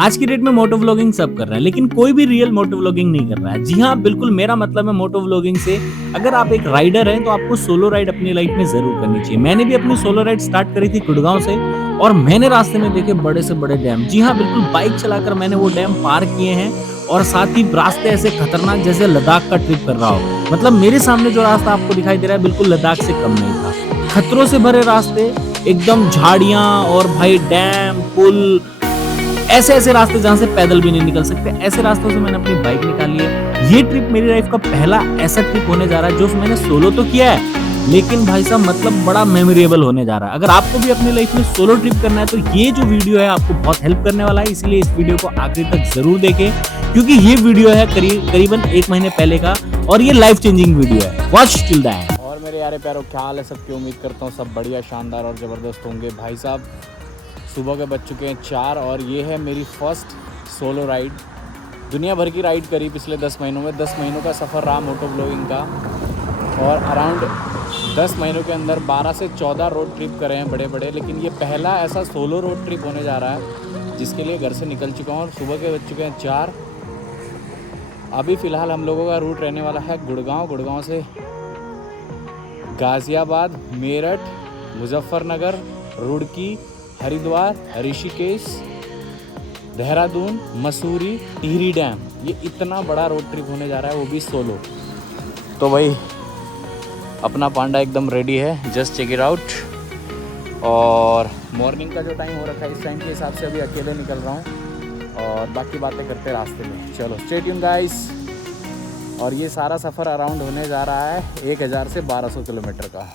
आज की डेट में मोटो व्लॉगिंग सब कर रहा है, लेकिन कोई भी रियल मोटो व्लॉगिंग नहीं कर रहा है। जी हाँ, बिल्कुल मेरा मतलब है मोटो व्लॉगिंग से, अगर आप एक राइडर हैं तो आपको सोलो राइड अपनी लाइफ में जरूर करनी चाहिए। मैंने भी अपनी सोलो राइड स्टार्ट करी थी गुड़गांव से, और मैंने रास्ते में देखे बड़े से बड़े डैम। जी हाँ, बिल्कुल बाइक चलाकर मैंने वो डैम पार किए हैं, और साथ ही रास्ते ऐसे खतरनाक जैसे लद्दाख का ट्रिप कर रहा हो। मतलब मेरे सामने जो रास्ता आपको दिखाई दे रहा है बिल्कुल लद्दाख से कम नहीं था। खतरों से भरे रास्ते, एकदम झाड़ियां, और भाई डैम, पुल, ऐसे ऐसे रास्ते जहां से पैदल भी नहीं निकल सकते, ऐसे रास्तों से मैंने अपनी बाइक निकाली है। ये ट्रिप मेरी लाइफ का पहला ऐसा ट्रिप होने जा रहा है जो मैंने सोलो तो किया है, लेकिन भाई साहब मतलब बड़ा मेमोरेबल होने जा रहा है। अगर आपको भी अपनी लाइफ में सोलो ट्रिप करना है तो ये जो वीडियो है आपको बहुत हेल्प करने वाला है, इसलिए इस वीडियो को आखिर तक जरूर देखें, क्योंकि ये वीडियो है करीबन 1 महीने पहले का, और ये लाइफ चेंजिंग वीडियो है। Watch till the end. और मेरे यारे प्यारो, क्या हाल है सबकी? उम्मीद करता हूँ सब बढ़िया, शानदार और ज़बरदस्त होंगे। भाई साहब सुबह के बज चुके हैं 4 और ये है मेरी फर्स्ट सोलो राइड। दुनिया भर की राइड करी पिछले 10 महीनों में। 10 महीनों का सफ़र रहा मोटो ब्लॉगिंग का, और अराउंड 10 महीनों के अंदर 12 से 14 रोड ट्रिप करे हैं बड़े बड़े, लेकिन ये पहला ऐसा सोलो रोड ट्रिप होने जा रहा है जिसके लिए घर से निकल चुका हूँ। और सुबह के बज चुके हैं 4। अभी फ़िलहाल हम लोगों का रूट रहने वाला है गुड़गांव। गुड़गांव से गाज़ियाबाद, मेरठ, मुजफ्फरनगर, रुड़की, हरिद्वार, ऋषिकेश, देहरादून, मसूरी, टिहरी डैम। ये इतना बड़ा रोड ट्रिप होने जा रहा है, वो भी सोलो। तो भाई अपना पांडा एकदम रेडी है, जस्ट चेक इट आउट। और मॉर्निंग का जो टाइम हो रखा है, इस टाइम के हिसाब से अभी अकेले निकल रहा हूँ, और बाकी बातें करते रास्ते में। चलो स्टे ट्यून गाइस। और ये सारा सफ़र अराउंड होने जा रहा है 1000 से 1200 किलोमीटर का।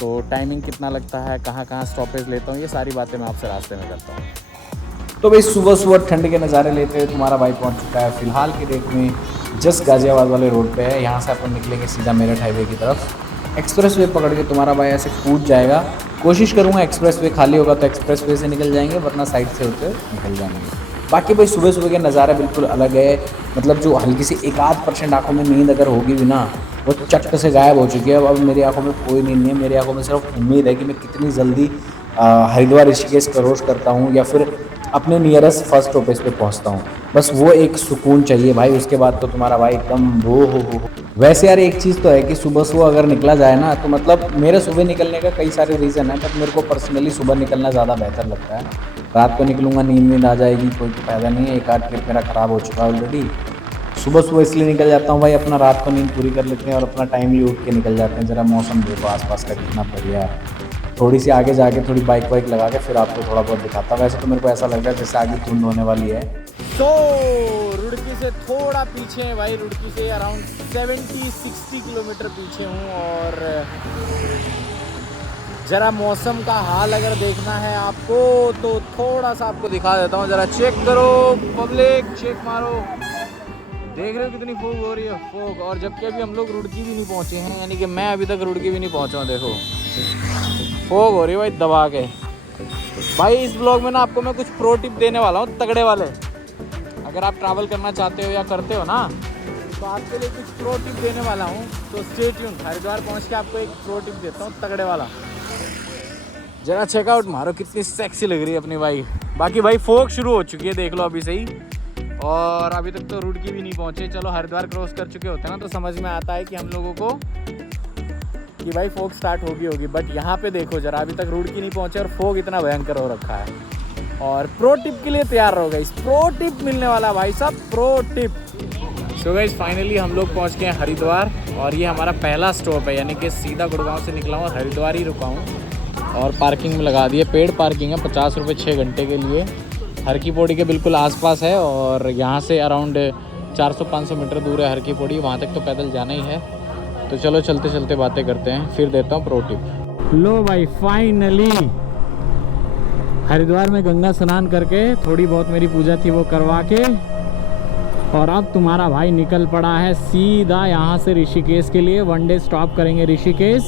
तो टाइमिंग कितना लगता है, कहाँ कहाँ स्टॉपेज लेता हूँ, ये सारी बातें मैं आपसे रास्ते में करता हूँ। तो भाई सुबह सुबह ठंड के नज़ारे लेते हुए तुम्हारा भाई पहुंच चुका है फिलहाल की डेट में जस्ट गाज़ियाबाद वाले रोड पे है। यहाँ से अपन निकलेंगे सीधा मेरठ हाईवे की तरफ। एक्सप्रेस वे पकड़ के तुम्हारा भाई ऐसे कूद जाएगा। कोशिश करूँगा एक्सप्रेस वे खाली होगा तो एक्सप्रेस वे से निकल जाएंगे, वरना साइड से होते निकल जाएंगे। बाकी भाई सुबह सुबह के नज़ारे बिल्कुल अलग है। मतलब जो हल्की सी 1-8% आँखों में नींद अगर होगी भी ना, वो चट से गायब हो चुकी है। अब मेरी आंखों में कोई नींद नहीं है। मेरी आंखों में सिर्फ उम्मीद है कि मैं कितनी जल्दी हरिद्वार ऋषिकेश क्रॉस करता हूँ, या फिर अपने नियरेस्ट फर्स्ट स्टॉपेज पे पहुँचता हूँ। बस वो एक सुकून चाहिए भाई, उसके बाद तो तुम्हारा भाई एकदम हो। वैसे यार एक चीज़ तो है कि सुबह सुबह अगर निकला जाए ना, तो मतलब मेरे सुबह निकलने का कई सारे रीज़न है, बट मेरे को पर्सनली सुबह निकलना ज़्यादा बेहतर लगता है। रात को निकलूँगा नींद आ जाएगी, कोई फ़ायदा नहीं है। 1-8 ट्रिप मेरा ख़राब हो चुका है ऑलरेडी। सुबह सुबह इसलिए निकल जाता हूँ भाई, अपना रात को नींद पूरी कर लेते हैं और अपना टाइमली उठ के निकल जाते हैं। ज़रा मौसम देखो आसपास का कितना बढ़िया है। थोड़ी सी आगे जाके थोड़ी बाइक वाइक लगा के फिर आपको थोड़ा बहुत दिखाता हूँ। वैसे तो मेरे को ऐसा लग रहा है जैसे आगे धुंध होने वाली है। तो रुड़की से थोड़ा पीछे है भाई, रुड़की से अराउंड 70-60 किलोमीटर पीछे हूँ। और ज़रा मौसम का हाल अगर देखना है आपको तो थोड़ा सा आपको दिखा देता हूँ। ज़रा चेक करो पब्लिक, चेक मारो। देख रहे हो कितनी फोग हो रही है, फोग। और जबकि अभी हम लोग रुड़की भी नहीं पहुँचे हैं, यानी कि मैं अभी तक रुड़की भी नहीं पहुँचा हूँ। देखो फोग हो रही है भाई दबा के। भाई इस ब्लॉग में ना आपको मैं कुछ प्रो टिप देने वाला हूँ तगड़े वाले। अगर आप ट्रैवल करना चाहते हो या करते हो ना, तो आपके लिए कुछ प्रो टिप देने वाला हूँ। तो स्टे ट्यून। हरिद्वार पहुँच के आपको एक प्रो टिप देता हूँ तगड़े वाला। जरा चेकआउट मारो कितनी सेक्सी लग रही है अपनी बाइक। बाकी भाई फोग शुरू हो चुकी है, देख लो अभी सही। और अभी तक तो रुड़की भी नहीं पहुँचे। चलो हरिद्वार क्रॉस कर चुके होते ना, तो समझ में आता है कि हम लोगों को कि भाई फोग स्टार्ट होगी। बट यहाँ पे देखो जरा, अभी तक रुड़की नहीं पहुँचे और फोग इतना भयंकर हो रखा है। और प्रो टिप के लिए तैयार रहो गाइस, प्रो टिप मिलने वाला भाई साहब, pro tip. So guys finally हम लोग पहुँच गए हैं हरिद्वार, और ये हमारा पहला स्टॉप है, यानी कि सीधा गुड़गांव से निकला हूँ और हरिद्वार ही रुका हूँ। और पार्किंग में लगा दिए, पेड पार्किंग है, 50 रुपये 6 घंटे के लिए। हर की पौड़ी के बिल्कुल आसपास है, और यहाँ से अराउंड 400-500 मीटर दूर है हर की पौड़ी। वहाँ तक तो पैदल जाना ही है। तो चलो चलते चलते बातें करते हैं, फिर देता हूँ प्रो टिप। लो भाई फाइनली हरिद्वार में गंगा स्नान करके, थोड़ी बहुत मेरी पूजा थी वो करवा के, और अब तुम्हारा भाई निकल पड़ा है सीधा यहाँ से ऋषिकेश के लिए। 1 डे स्टॉप करेंगे ऋषिकेश,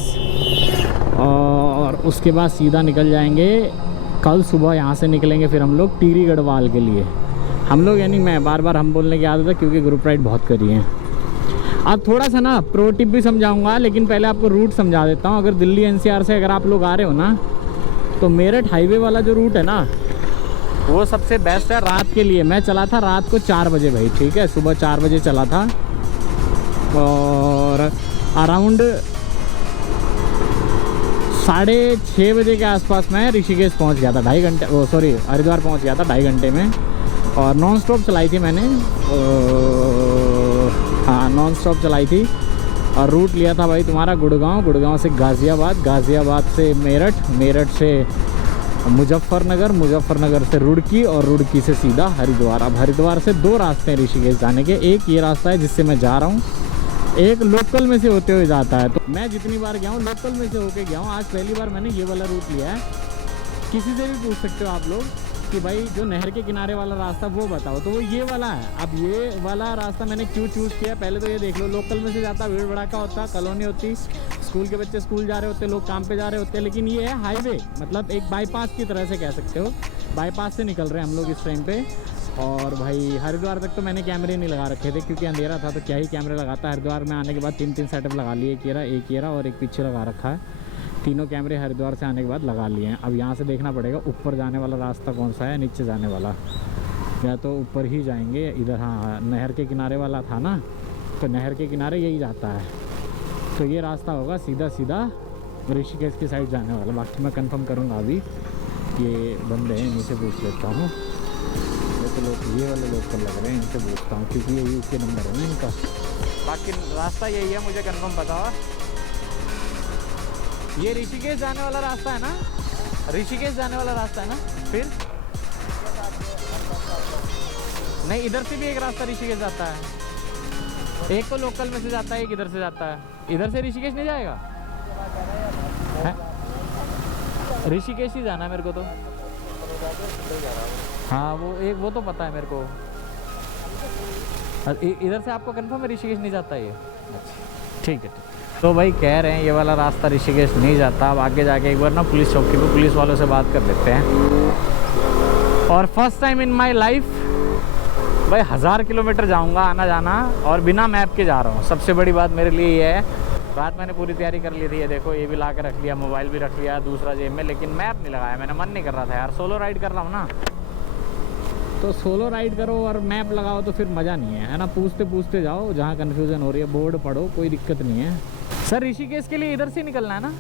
और उसके बाद सीधा निकल जाएंगे। कल सुबह यहाँ से निकलेंगे फिर हम लोग टिहरी गढ़वाल के लिए। हम लोग यानी मैं, बार बार हम बोलने की आदत है क्योंकि ग्रुप राइड बहुत करी है। अब थोड़ा सा ना प्रो टिप भी समझाऊंगा, लेकिन पहले आपको रूट समझा देता हूँ। अगर दिल्ली NCR से अगर आप लोग आ रहे हो ना, तो मेरठ हाईवे वाला जो रूट है ना, वो सबसे बेस्ट है रात के लिए। मैं चला था रात को 4 बजे भाई, ठीक है, सुबह 4 बजे चला था और अराउंड 6:30 बजे के आसपास मैं ऋषिकेश पहुंच गया था। 2.5 घंटे, वो सॉरी हरिद्वार पहुंच गया था 2.5 घंटे में। और नॉन स्टॉप चलाई थी मैंने, हाँ नॉन स्टॉप चलाई थी। और रूट लिया था भाई तुम्हारा गुड़गांव, गुड़गांव से गाज़ियाबाद, गाज़ियाबाद से मेरठ, मेरठ से मुजफ्फरनगर, मुजफ्फरनगर से रुड़की और रुड़की से सीधा हरिद्वार। अब हरिद्वार से 2 रास्ते हैं ऋषिकेश जाने के। एक ये रास्ता है जिससे मैं जा रहा हूँ, एक लोकल में से होते हुए जाता है। तो मैं जितनी बार गया हूँ लोकल में से होके गया हूँ, आज पहली बार मैंने ये वाला रूट लिया है। किसी से भी पूछ सकते हो आप लोग कि भाई जो नहर के किनारे वाला रास्ता वो बताओ, तो वो ये वाला है। अब ये वाला रास्ता मैंने क्यों चूज़ किया, पहले तो ये देख लो, लोकल में से जाता, भीड़ भड़ाका होता, कॉलोनी होती, स्कूल के बच्चे स्कूल जा रहे होते, लोग काम पे जा रहे होते। लेकिन ये है हाईवे, मतलब एक बाईपास की तरह से कह सकते हो। बाईपास से निकल रहे हैं हम लोग इस टाइम पे। और भाई हरिद्वार तक तो मैंने कैमरे नहीं लगा रखे थे क्योंकि अंधेरा था, तो क्या ही कैमरे लगाता। हरिद्वार में आने के बाद 3 सेटअप लगा लिए, एक येरा और एक पीछे लगा रखा है। तीनों कैमरे हरिद्वार से आने के बाद लगा लिए हैं। अब यहाँ से देखना पड़ेगा ऊपर जाने वाला रास्ता कौन सा है, नीचे जाने वाला। या तो ऊपर ही जाएंगे इधर, हाँ नहर के किनारे वाला था ना, तो नहर के किनारे यही जाता है, तो ये रास्ता होगा सीधा सीधा ऋषिकेश की साइड जाने वाला। बाकी मैं कंफर्म करूँगा, अभी ये बंदे हैं इन्हीं से पूछ लेता हूँ। तो लोग ये वाले लोग को लग रहे हैं, इनसे पूछता हूँ क्योंकि ये यूके नंबर है ना इनका। बाकी रास्ता यही है, मुझे कंफर्म पता है। ये ऋषिकेश जाने वाला रास्ता है ना, ऋषिकेश जाने वाला रास्ता है ना। फिर नहीं, इधर से भी एक रास्ता ऋषिकेश जाता है, एक तो लोकल में से जाता है, एक इधर से जाता है। इधर से ऋषिकेश नहीं जाएगा, ऋषिकेश ही जाना है मेरे को तो। हाँ वो तो पता है मेरे को। इधर से आपको कंफर्म है ऋषिकेश नहीं जाता ये? अच्छा ठीक है। तो भाई कह रहे हैं ये वाला रास्ता ऋषिकेश नहीं जाता। अब आगे जाके एक बार ना पुलिस चौकी पे पुलिस वालों से बात कर लेते हैं। और first time in my life भाई 1000 किलोमीटर जाऊंगा आना जाना, और बिना मैप के जा रहा हूँ। सबसे बड़ी बात मेरे लिए ये है, रात मैंने पूरी तैयारी कर ली थी। ये देखो, ये भी ला के रख लिया, मोबाइल भी रख लिया, दूसरा जेब में, लेकिन मैप नहीं लगाया। मैंने मन नहीं कर रहा था यार, सोलो राइड कर रहा हूँ ना, तो सोलो राइड करो और मैप लगाओ तो फिर मज़ा नहीं है ना। पूछते पूछते जाओ, जहाँ कन्फ्यूज़न हो रही है बोर्ड पढ़ो, कोई दिक्कत नहीं है। सर ऋषिकेश के लिए इधर से निकलना है ना,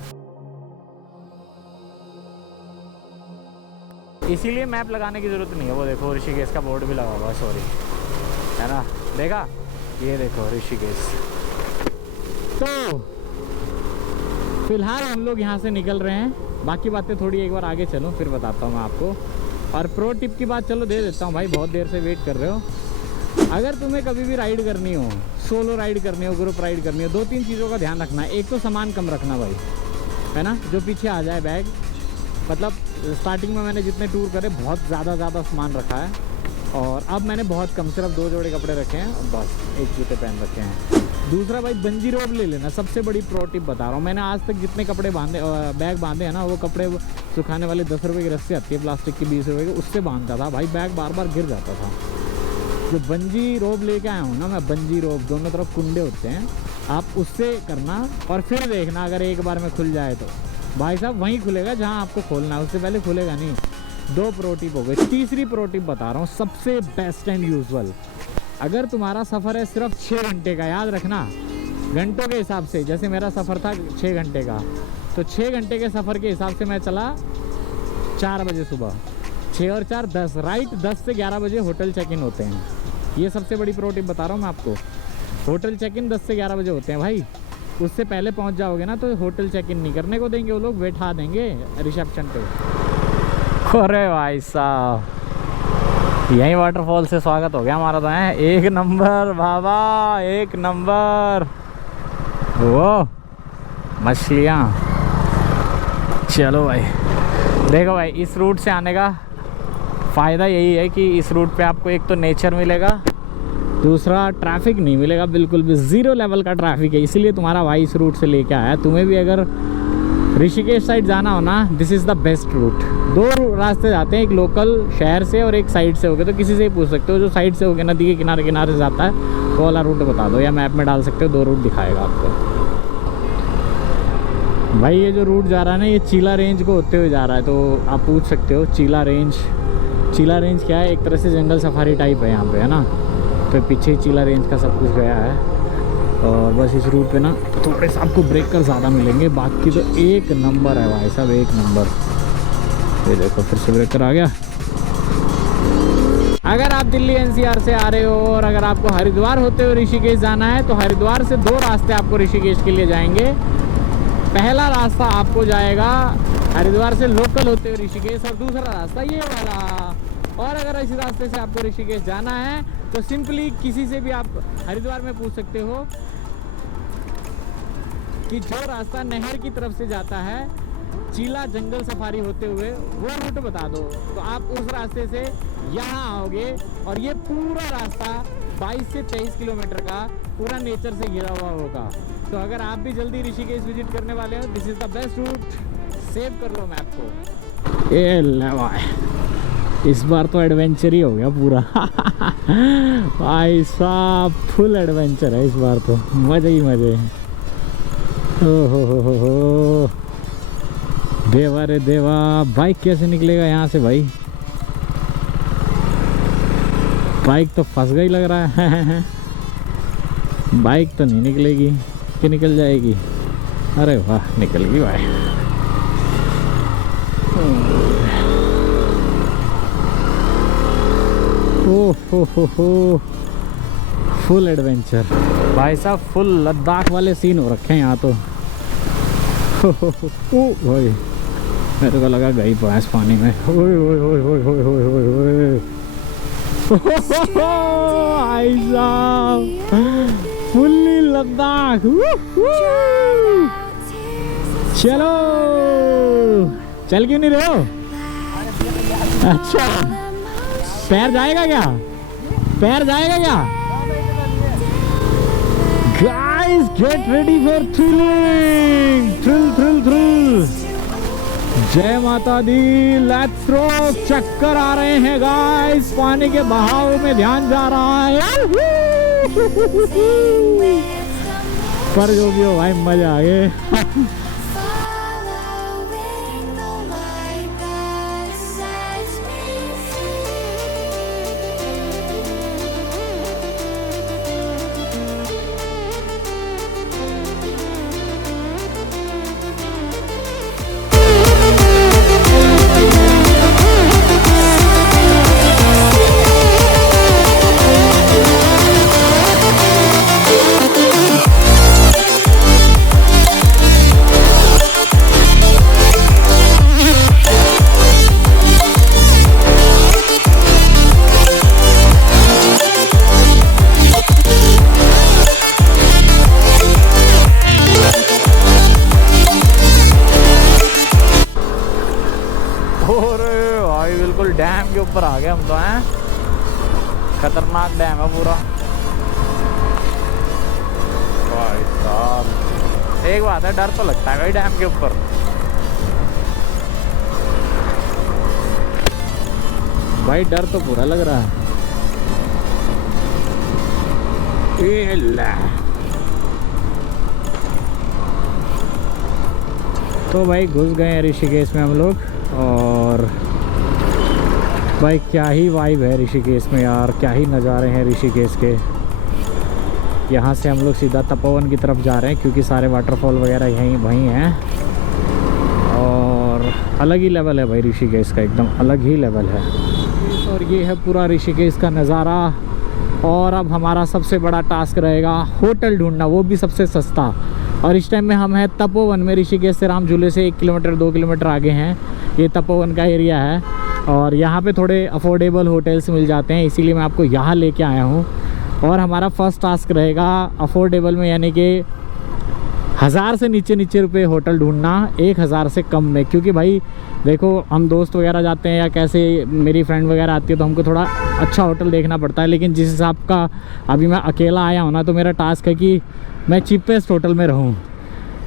इसीलिए मैप लगाने की ज़रूरत नहीं है। वो देखो ऋषिकेश का बोर्ड भी लगा हुआ, सॉरी, है ना, देखा, ये देखो ऋषिकेश। तो फिलहाल हम लोग यहाँ से निकल रहे हैं, बाकी बातें थोड़ी एक बार आगे चलूँ फिर बताता हूँ मैं आपको। और प्रो टिप की बात चलो दे देता हूँ भाई, बहुत देर से वेट कर रहे हो। अगर तुम्हें कभी भी राइड करनी हो, सोलो राइड करनी हो, ग्रुप राइड करनी हो, 2-3 चीज़ों का ध्यान रखना है। एक तो सामान कम रखना भाई, है ना, जो पीछे आ जाए बैग। मतलब स्टार्टिंग में मैंने जितने टूर करे बहुत ज़्यादा सामान रखा है, और अब मैंने बहुत कम, सिर्फ 2 जोड़े कपड़े रखे हैं और बस 1 जूते पहन रखे हैं। दूसरा भाई बंजी रोप ले लेना, सबसे बड़ी प्रो टिप बता रहा हूँ। मैंने आज तक जितने कपड़े बांधे, बैग बांधे हैं ना, वो कपड़े सुखाने वाले 10 रुपये की रस्सी आती है प्लास्टिक की, 20 रुपये की, उससे बांधता था भाई। बैग बार बार गिर जाता था। जो बंजी रोप लेके आया हूँ ना मैं, बंजी रोप, दोनों तरफ कुंडे होते हैं, आप उससे करना। और फिर देखना अगर एक बार में खुल जाए तो भाई साहब वहीं खुलेगा जहाँ आपको खोलना है, उससे पहले खुलेगा नहीं। 2 प्रो टिप हो गई। तीसरी प्रो टिप बता रहा हूँ, सबसे बेस्ट एंड यूजुअल। अगर तुम्हारा सफ़र है सिर्फ 6 घंटे का, याद रखना घंटों के हिसाब से, जैसे मेरा सफ़र था 6 घंटे का, तो 6 घंटे के सफ़र के हिसाब से मैं चला 4 बजे सुबह, 6 और 4 10, राइट 10 से 11 बजे होटल चेक इन होते हैं। ये सबसे बड़ी प्रो टिप बता रहा हूँ मैं आपको। होटल चेक इन 10 से 11 बजे होते हैं भाई। उससे पहले पहुँच जाओगे ना तो होटल चेक इन नहीं करने को देंगे वो लोग, बैठा देंगे रिसेप्शन पे। अरे भाई साहब, यहीं वाटरफॉल से स्वागत हो गया हमारा तो है। 1 नंबर बाबा, 1 नंबर। वो मछलियाँ, चलो भाई। देखो भाई, इस रूट से आने का फ़ायदा यही है कि इस रूट पे आपको एक तो नेचर मिलेगा, दूसरा ट्रैफिक नहीं मिलेगा, बिल्कुल भी 0 लेवल का ट्रैफिक है। इसीलिए तुम्हारा भाई इस रूट से लेके आया। तुम्हें भी अगर ऋषिकेश साइड जाना हो ना, this is the best route. 2 रास्ते जाते हैं, एक लोकल शहर से और एक साइड से होगे, तो किसी से ही पूछ सकते हो। जो साइड से होगे, नदी के किनारे किनारे से जाता है, वो वाला रूट बता दो, या मैप में डाल सकते हो, 2 रूट दिखाएगा आपको। भाई ये जो रूट जा रहा है ना, ये चीला रेंज को होते हुए जा रहा है, तो आप पूछ सकते हो चीला चीला रेंज क्या है, एक तरह से जंगल सफारी टाइप है यहाँ पे, है ना। तो पीछे चीला रेंज का सब कुछ गया है। और बस इस रूट पे ना थोड़े से आपको ब्रेकर ज़्यादा मिलेंगे, बाकी तो एक नंबर है भाई साहब, एक नंबर। ये देखो फिर से ब्रेकर आ गया। अगर आप दिल्ली एनसीआर से आ रहे हो और अगर आपको हरिद्वार होते हुए ऋषिकेश जाना है तो हरिद्वार से 2 रास्ते आपको ऋषिकेश के लिए जाएंगे। पहला रास्ता आपको जाएगा हरिद्वार से लोकल होते हुए ऋषिकेश, और दूसरा रास्ता ये वाला। और अगर इस रास्ते से आपको ऋषिकेश जाना है तो सिंपली किसी से भी आप हरिद्वार में पूछ सकते हो कि जो रास्ता नहर की तरफ से जाता है चीला जंगल सफारी होते हुए, वो रूट बता दो, तो आप उस रास्ते से यहाँ आओगे। और ये पूरा रास्ता 22 से 23 किलोमीटर का पूरा नेचर से घिरा हुआ होगा। तो अगर आप भी जल्दी ऋषिकेश विजिट करने वाले हो, this is the best route, save कर लो मैप को। ये भाई इस बार तो एडवेंचर ही हो गया पूरा भाई साहब, फुल एडवेंचर है इस बार तो, मज़े ही मज़े। हो देवा रे देवा, बाइक कैसे निकलेगा यहाँ से भाई? बाइक तो फंस गई लग रहा है बाइक तो नहीं निकलेगी कि निकल जाएगी? अरे वाह, निकल गई भाई। हो फुल एडवेंचर भाई साहब, फुल लद्दाख वाले सीन हो रखे हैं यहाँ तो। ओ भाई, मेरे को लगा गई भैंस पानी में। ओए ओए ओए ओए ओए ओए ओए भाई साहब, फुल्ली लद्दाख। चलो, चल क्यों नहीं रहे हो? अच्छा, पैर जाएगा क्या? पैर जाएगा क्या? Guys, get ready for thrilling, thrill। जय माता दी, लेट्स थ्रो। चक्कर आ रहे हैं गाइस, पानी के बहाव में ध्यान जा रहा है। पर जो भी हो भाई, मजा आ गया। बिल्कुल डैम के ऊपर आ गए हम तो हैं। खतरनाक डैम है पूरा भाई साहब। एक बात है, डर तो लगता है भाई डैम के ऊपर। भाई डर तो पूरा लग रहा है। तो भाई घुस गए हैं ऋषिकेश में हम लोग, और भाई क्या ही वाइब है ऋषिकेश में यार, क्या ही नज़ारे हैं ऋषिकेश के। यहाँ से हम लोग सीधा तपोवन की तरफ जा रहे हैं क्योंकि सारे वाटरफॉल वगैरह यहीं वहीं हैं, और अलग ही लेवल है भाई ऋषिकेश का, एकदम अलग ही लेवल है। और ये है पूरा ऋषिकेश का नज़ारा। और अब हमारा सबसे बड़ा टास्क रहेगा होटल ढूंढना, वो भी सबसे सस्ता। और इस टाइम में हम हैं तपोवन में, ऋषिकेश से राम झूले से 1 किलोमीटर 2 किलोमीटर आगे हैं। ये तपोवन का एरिया है और यहाँ पे थोड़े अफोर्डेबल होटल्स मिल जाते हैं, इसीलिए मैं आपको यहाँ लेके आया हूँ। और हमारा फर्स्ट टास्क रहेगा अफोर्डेबल में, यानी कि 1000 से नीचे रुपए होटल ढूंढना, 1000 से कम में। क्योंकि भाई देखो, हम दोस्त वगैरह जाते हैं या कैसे मेरी फ्रेंड वगैरह आती है तो हमको थोड़ा अच्छा होटल देखना पड़ता है। लेकिन जिस हिसाब का अभी मैं अकेला आया हूँ ना, तो मेरा टास्क है कि मैं चीपेस्ट होटल में रहूँ।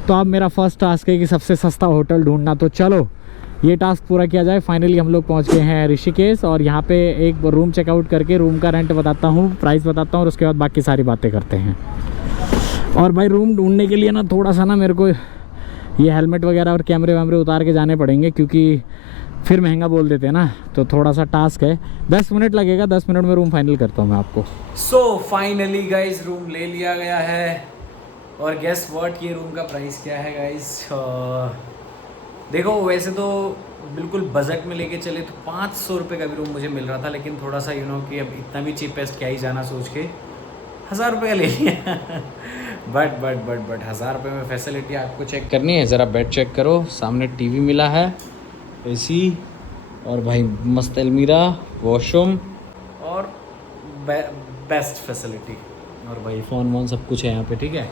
तो अब मेरा फर्स्ट टास्क है कि सबसे सस्ता होटल ढूंढना। तो चलो ये टास्क पूरा किया जाए। फाइनली हम लोग पहुंच गए हैं ऋषिकेश, और यहाँ पे एक रूम चेकआउट करके रूम का रेंट बताता हूँ, प्राइस बताता हूँ, और उसके बाद बाकी सारी बातें करते हैं। और भाई रूम ढूंढने के लिए ना थोड़ा सा ना मेरे को ये हेलमेट वगैरह और कैमरे वैमरे उतार के जाने पड़ेंगे, क्योंकि फिर महंगा बोल देते हैं ना, तो थोड़ा सा टास्क है। 10 मिनट लगेगा, 10 मिनट में रूम फाइनल करता हूँ मैं आपको। सो फाइनली गाइज रूम ले लिया गया है, और गेस व्हाट, ये रूम का प्राइस क्या है गाइज। देखो वैसे तो बिल्कुल बजट में लेके चले तो 500 रुपये का भी रूम मुझे मिल रहा था, लेकिन थोड़ा सा कि अब इतना भी चीपेस्ट क्या ही जाना सोच के 1000 रुपये का ले लिया। बट 1000 रुपये में फैसिलिटी आपको चेक करनी है, ज़रा बेड चेक करो। सामने टीवी मिला है, एसी, और भाई मस्त अलमीरा, वॉशरूम, और बेस्ट फैसिलिटी, और भाई फ़ोन वोन सब कुछ है यहाँ पे, ठीक है।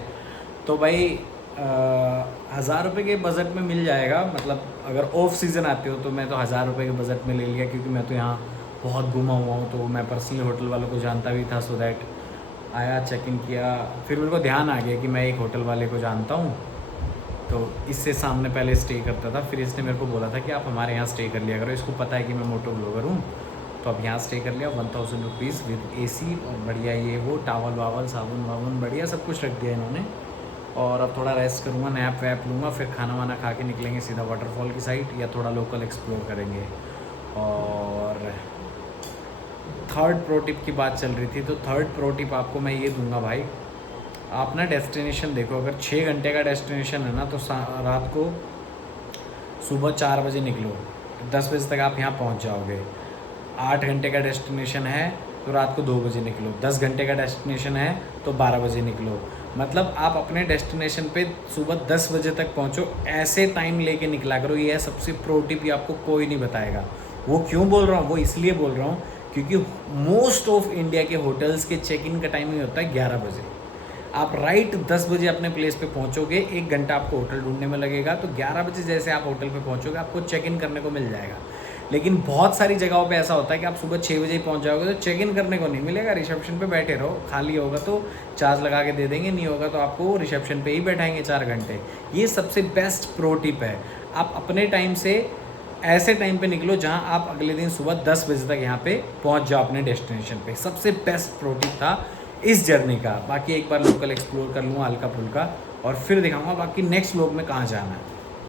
तो भाई 1000 रुपये के बजट में मिल जाएगा, मतलब अगर ऑफ सीज़न आते हो तो मैं तो 1000 रुपये के बजट में ले लिया, क्योंकि मैं तो यहाँ बहुत घुमा हुआ हूँ, तो मैं पर्सनली होटल वालों को जानता भी था। सो दैट आया, चेक इन किया, फिर मेरे को ध्यान आ गया कि मैं एक होटल वाले को जानता हूँ, तो इससे सामने पहले स्टे करता था। फिर इसने मेरे को बोला था कि आप हमारे यहाँ स्टे कर लिया करो, इसको पता है कि मैं मोटो ब्लॉगर हूँ, तो अब यहाँ स्टे कर लिया। 1000 रुपीज़ विद AC, और बढ़िया ये वो टावल वावल साबुन वाबुन बढ़िया सब कुछ रख दिया इन्होंने। और अब थोड़ा रेस्ट करूँगा, नैप वैप लूँगा, फिर खाना वाना खा के निकलेंगे सीधा वाटरफॉल की साइड, या थोड़ा लोकल एक्सप्लोर करेंगे। और थर्ड प्रो टिप की बात चल रही थी, तो थर्ड प्रो टिप आपको मैं ये दूंगा भाई, आप ना डेस्टिनेशन देखो। अगर 6 घंटे का डेस्टिनेशन है ना, तो रात को सुबह 4 बजे निकलो, 10 बजे तक आप यहाँ पहुँच जाओगे। 8 घंटे का डेस्टिनेशन है तो रात को 2 बजे निकलो। 10 घंटे का डेस्टिनेशन है तो 12 बजे निकलो। मतलब आप अपने डेस्टिनेशन पे सुबह 10 बजे तक पहुँचो, ऐसे टाइम लेके निकला करो। ये है सबसे प्रो टिप, ये आपको कोई नहीं बताएगा। वो क्यों बोल रहा हूँ, वो इसलिए बोल रहा हूँ क्योंकि मोस्ट ऑफ इंडिया के होटल्स के चेक इन का टाइमिंग होता है 11 बजे। आप राइट 10 बजे अपने प्लेस पे पहुंचोगे, 1 घंटा आपको होटल ढूंढने में लगेगा, तो 11 बजे जैसे आप होटल पे पहुंचोगे आपको चेक इन करने को मिल जाएगा। लेकिन बहुत सारी जगहों पे ऐसा होता है कि आप सुबह 6 बजे ही पहुंच जाओगे तो चेक इन करने को नहीं मिलेगा, रिसेप्शन पे बैठे रहो। खाली होगा तो चार्ज लगा के दे देंगे, नहीं होगा तो आपको रिसेप्शन पे ही बैठाएंगे 4 घंटे। ये सबसे बेस्ट प्रो टिप है। आप अपने टाइम से ऐसे टाइम पे निकलो जहां आप अगले दिन सुबह 10 बजे तक यहाँ पे पहुँच जाओ अपने डेस्टिनेशन पे। सबसे बेस्ट प्रो टिप था इस जर्नी का। बाकी एक बार लोकल एक्सप्लोर कर लूँगा हल्का फुल्का, और फिर दिखाऊंगा बाकी नेक्स्ट व्लॉग में कहाँ जाना है।